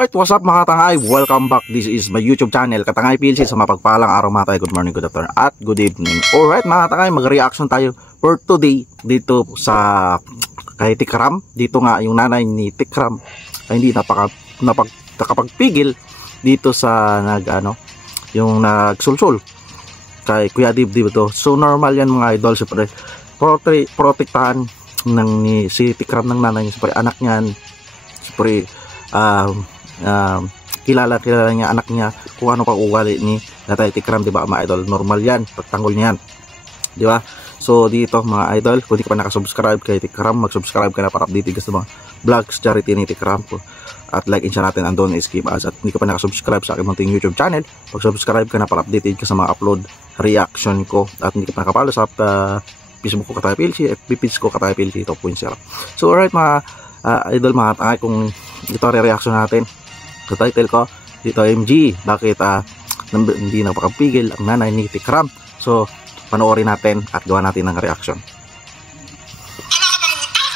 Alright, what's up mga katangay? Welcome back. This is my YouTube channel, Katangay PLC. Sa mapagpalang araw mga tayo. Good morning, good afternoon, at good evening. Alright mga katangay, mag-reaction tayo for today dito sa kay Tikram. Dito nga yung nanay ni Tikram ay hindi nakapagpigil dito sa yung nagsulsul kay Kuya Dib dito. So normal yan mga idol, siyempre protektahan ng si Tikram ng nanay niya, siyempre anak niyan, siyempre kilala niya anak niya kung ano pang ugali ni Tatay Tikram, di ba mga idol? Normal yan, pagtanggol niyan, di ba? So dito mga idol, kung di ka pa nakasubscribe kay Tikram, mag-subscribe ka na para updated ka sa mga vlogs, charity ni Tikram po. At like and share natin andon, skip as. At hindi ka pa nakasubscribe sa aking munting YouTube channel, mag-subscribe ka na para updated ka sa mga upload reaction ko. At hindi ka pa nakapalo sa Facebook ko Katangay PLC, FB page ko Katangay PLC 2.0. So alright mga idol, mga tangay, kung ito re-reaction natin sa title ko dito, MG, bakit hindi napakapigil ang nanay ni Tikram. So panoorin natin at gawa natin ng reaction. Wala ka bang utak?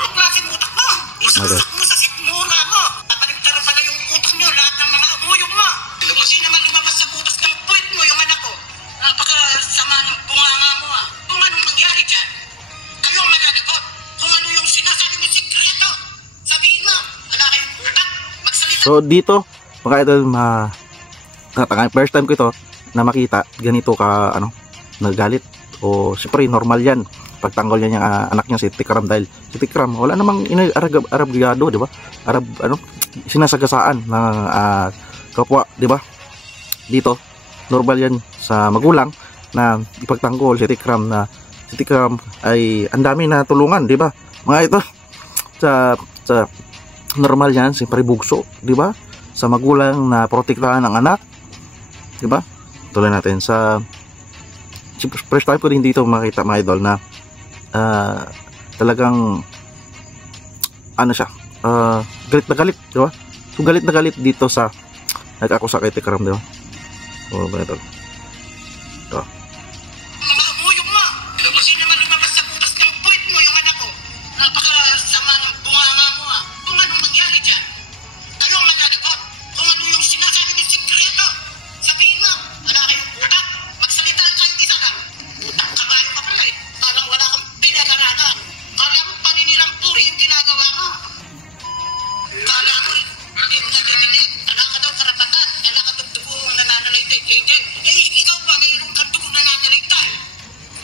Ang klaseng utak mo? Isang utak mo sa sikmura mo. Napaligtara pala yung utak nyo, lahat ng mga amuyong mo. Kasi naman lumabas sa butas ng puwet mo yung anak ko. Napakasama ng bunganga mo ah. Kung anong nangyari dyan, kayo ang mananagot. Kung ano yung sinasabi mo sikreto, sabihin mo, wala kayong utak, magsalita. So dito mga idol, first time ko ito na makita ganito ka nagalit, o siyempre normal yan pagtanggol niya yung anak niya si Tikram, dahil si Tikram wala namang Arabgado, di ba? Sinasagasaan ng kapwa, di ba? Dito normal yan sa magulang na ipagtanggol si Tikram, na si Tikram ay ang dami na tulungan, di ba mga ito? Sa normal yan, siyempre bugso, di ba? Sa magulang na protektahan ng anak, di ba? Tuloy natin sa first time ko din dito makita mga idol na talagang siya, galit na galit, di ba? So galit na galit dito sa nag-akusa kay Tikram, di ba? So mga idol, ito. Mga amuyong mo. Kasi naman lumabas sa butas ng puwet mo yung anak ko. Napakasama ng bunganga mo ah. Kung anong nangyari dyan, kayo ang mananagot. Kung ano yung sinasabi ng sikreto, sabihin mo, wala kayong utak, magsalita kahit isa lang. Utak kabayo ka pala eh. Parang wala kang pinag-aralan. Kala mo paninilang puri yung ginagawa mo. Kala mo hindi mo nagdidinig. Wala ka daw karapatan. Wala ka daw dugong nananalaytay kay Jen. Ikaw ba mayroong kang dugong nananalaytay?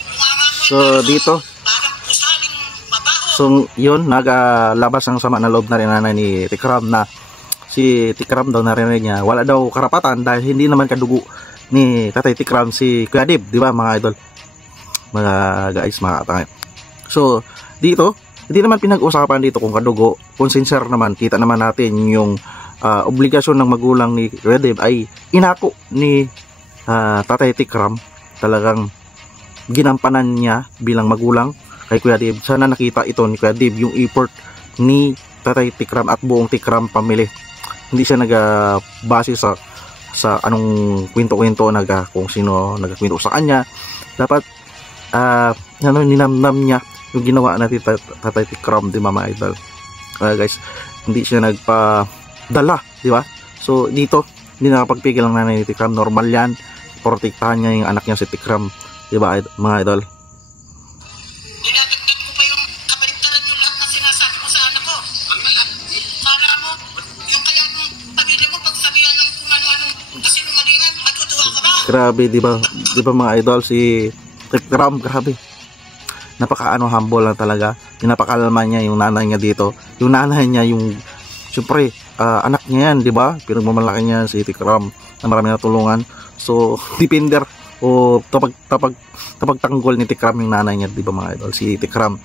Bunganga mo. So dito, Parang pusaling mabaho. so yun, nagalabas ang sama na loob na rin nanay ni Tikram, na si Tikram daw narinig niya wala daw karapatan dahil hindi naman kadugo ni Tatay Tikram si Kuya Dib, di ba mga idol, mga guys, mga katangay. So dito hindi naman pinag-usapan dito kung kadugo, kung sincere naman, kita naman natin yung obligasyon ng magulang ni Kuya Dib ay inako ni Tatay Tikram. Talagang ginampanan niya bilang magulang kay Kuya Dib. Sana nakita ito ni Kuya Dib yung effort ni Tatay Tikram at buong Tikram family. Hindi siya nagbase sa anong kwento-kwento kung sino nagkwento sa kanya. Dapat ninamnam niya yung ginawa natin Tatay Tikram, di ba mga idol? Guys, hindi siya nagpadala, di ba? So dito hindi nakapagpigil ang nanay ni Tikram. Normal yan, protektahan niya yung anak niya si Tikram, di ba mga idol? Dinadagdag mo pa yung kabaliktaran yung lahat na sinasabi mo sa anak ko. Kala mo, yung kayang pamilya mo pagsabihan ng kung ano-anong kasinungalingan, matutuwa ka ba? Grabe, di ba mga idol, si Tikram, grabe. Humble lang talaga. Pinapakalma niya yung nanay niya dito. Yung nanay niya, yung siyempre anak niya yan, di ba? Pinagmamalaki niya si Tikram na marami na tulungan. So depender o tapagtanggol ni Tikram yung nanay niya, di ba mga idol? Si Tikram,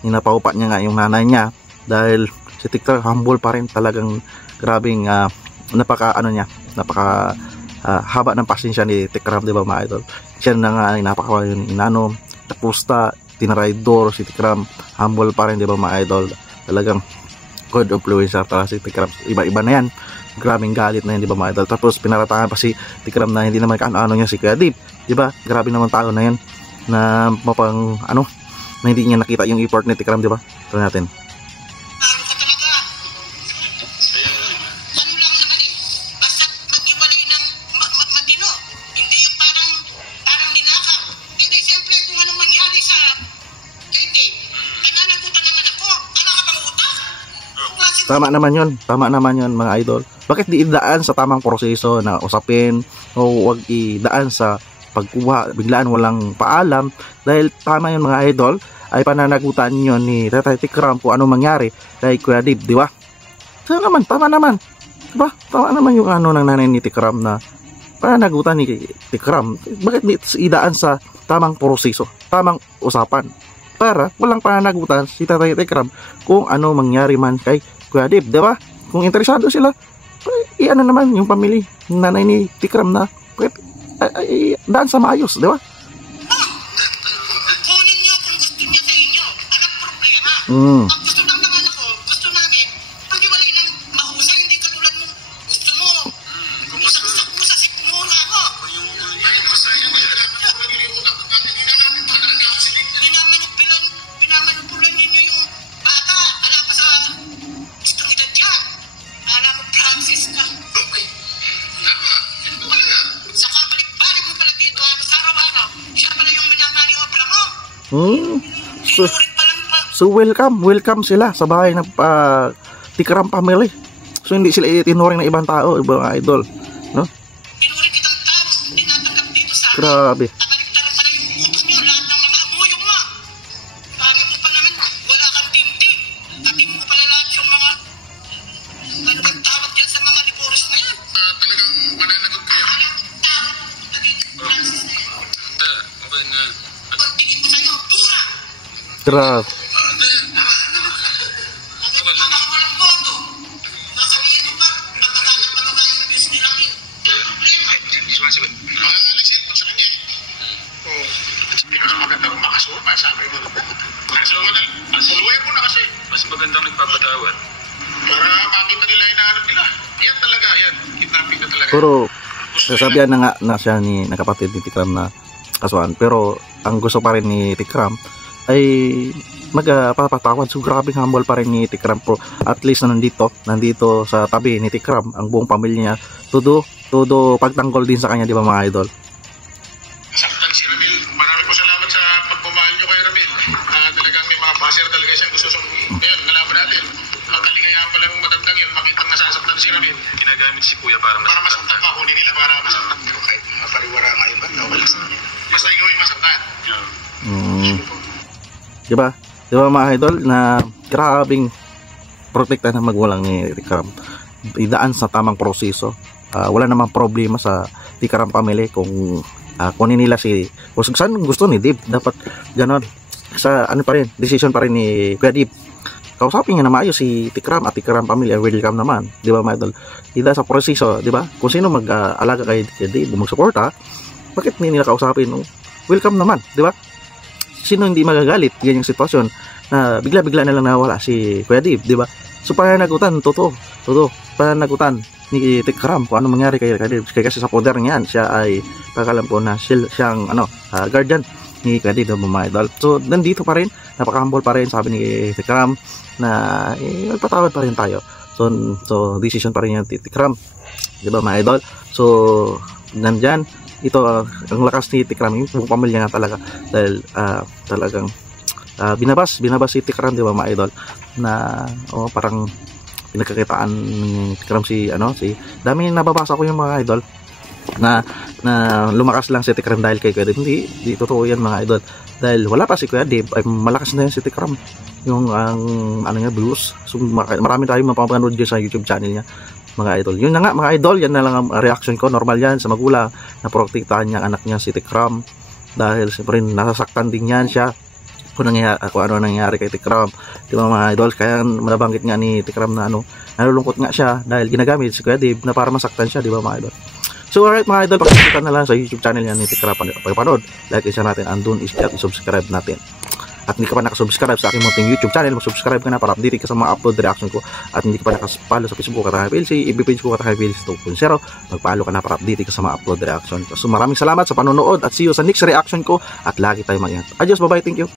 ninapaupa niya nga yung nanay niya dahil si Tikram humble pa rin. Talagang grabing napaka haba ng pasensya ni Tikram, di ba mga idol? Siya na nga napaka inano, tapusta, tinaraydor si Tikram, humble pa rin, di ba mga idol? Talagang good influencer talaga si Tikram. Iba-iba na yan, grabing galit na yan, di ba mga idol? Tapos pinaratangan pa si Tikram na hindi naman kaano niya si Kuya Dib, di ba? Grabe naman tao na yan, na mapang na hindi niya nakita yung effort ni Tikram, di ba? Ito natin. Talo ka talaga. Ano Tama naman yun mga idol. Bakit di idaan sa tamang proseso na usapin o wag idaan sa pagkuha biglaan walang paalam? Dahil tama yun mga idol, ay pananagutan yun ni Tatay Tikram kung ano mangyari kay Kuya Dave, di ba? Tama naman, diba? Tama naman yung ano ng nanay ni Tikram na pananagutan ni Tikram. Bakit di idaan sa tamang proseso, tamang usapan para walang pananagutan si Tatay Tikram kung ano mangyari man kay Kuya Dave, di ba? Kung interesado sila, ano naman yung pamilya ng nanay ni Tikram na daan sa maayos, di ba? Kunin niyo kung gusto niya sa inyo. Anong problema? Ang gusto ng mga anak ko, gusto namin, pag-iwalay ng mahusay, hindi katulad mo. Gusto mo, kumusaksak mo sa sikmura mo. Pinamanipulan ninyo yung bata. Alam pa sa gustong edad yan. Alam mo, Francis ka. Saka balik-balik mo pala dito, sa araw-araw. Siya pala yung minamaniobra mo. Tinurit pa lang pa. So welcome sila sa bahay ng Tikram family. So hindi sila itinuring ng ibang tao, ibang idol, no? Tinurit kitang tao, hindi natanggap dito sa akin. Grabe. Tabaliktaran pala yung utos nyo, lahat ng mga amuyong mo. Pangit mo pa naman, wala kang tintig. Ating mo pala lahat yung mga ano bang tawag dyan sa mga liboris na yan. Talagang mananagot kayo. Walang tao, Francis na yan. Okay nga. Ang tingin ko sa'yo, pura. Grabe. Walang boto. Sasabihin mo pa, mababa yung views ni Rocky. Ang problema. Sumasagot. Nag-send ko sa kanya eh. Oo. Mas maganda kung makasuma, sabi mo. Makasuma na. Suluyan mo na kasi. Mas magandang nagpapatawad. Para makita nila yung nahanap nila. Yan talaga, yan. Kidnapping na talaga. Puro sasabihan na nga na siya ni nakapatid ni Tikram na kasuhan, pero ang gusto pa rin ni Tikram ay magpapatawad. So grabe humble pa rin ni Tikram, pro at least na nandito sa tabi ni Tikram ang buong pamilya niya, todo pagtanggol din sa kanya, di ba mga idol? Saktan si Ramil. Marami po salamat sa pagmamahal nyo kay Ramil. Talagang may mga baser talaga siyang gusto song. Ngayon, nalaman natin. Ang kaligayahan pala ng matandang yun, makitang nasasaktan si Ramil. Ginagamit si Kuya para Para masaktan ka, kunin nila para masaktan. Pero kahit mapariwara nga yung banda, wala sa kanya. Basta ikaw yung masaktan. Di ba mga idol, na grabing protekta ng magulang ni Tikram, idaan sa tamang proseso. Wala namang problema sa Tikram family kung kunin nila kung saan gusto ni Dave, dapat ganon. Sa ano pa rin, decision pa rin ni Kuya Dave. Kausapin niya na maayos si Tikram at Tikram family, welcome naman, di ba mga idol? Ida sa proseso, di ba? Kung sino mag-alaga kay Dave, magsuporta, bakit hindi nila kausapin? Welcome naman, di ba? Sino hindi magagalit yan yung sitwasyon na bigla-bigla na lang nawala si Kuya Dave, di ba? So pananagutan, totoo pananagutan ni Tikram kung ano mangyari kay Dave, kasi sa poder niyan siya ay pagkalam po na siyang guardian ni Kuya Dave, mga idol. So nandito pa rin, napaka-humble pa rin, sabi ni Tikram na magpatawad pa rin tayo. So decision pa rin yan ni Tikram, di ba mga idol? So nandyan ito, ang lakas ni Tikram, yung buong pamilya nga talaga, dahil talagang binabas si Tikram, di ba mga idol, na parang pinagkakitaan ni Tikram si dami nababasa ko yung mga idol na lumakas lang si Tikram dahil kay Kuya Dave. Hindi totoo yan mga idol, dahil wala pa si Kuya Dave ay malakas na yan si Tikram, yung blues. So marami tayong mapapanood dyan sa YouTube channel niya mga idol. Yun na nga mga idol, yan na lang ang reaction ko. Normal yan sa magulang na protektahan niya ang anak niya si Tikram, dahil siyempre nasasaktan din yan siya kung ano nangyari kay Tikram, di ba mga idol? Kaya nabanggit nga ni Tikram na nalulungkot nga siya dahil ginagamit si Kuya Dave na para masaktan siya, di ba mga idol? So alright mga idol, pakikita na lang sa YouTube channel yan ni Tikram, pagpanood, like isa natin, andun is at subscribe natin. At hindi ka pa nakasubscribe sa aking munting YouTube channel, mag-subscribe ka na para update ka sa mga upload reaction ko. At hindi ka pa nakapalo sa Facebook Katangay PLC, FB page ko Katangay PLC 2.0, magpalo ka na para update ka sa mga upload reaction. So maraming salamat sa panonood at see you sa next reaction ko, at lagi tayo mag-ingat. Adios, bye-bye, thank you.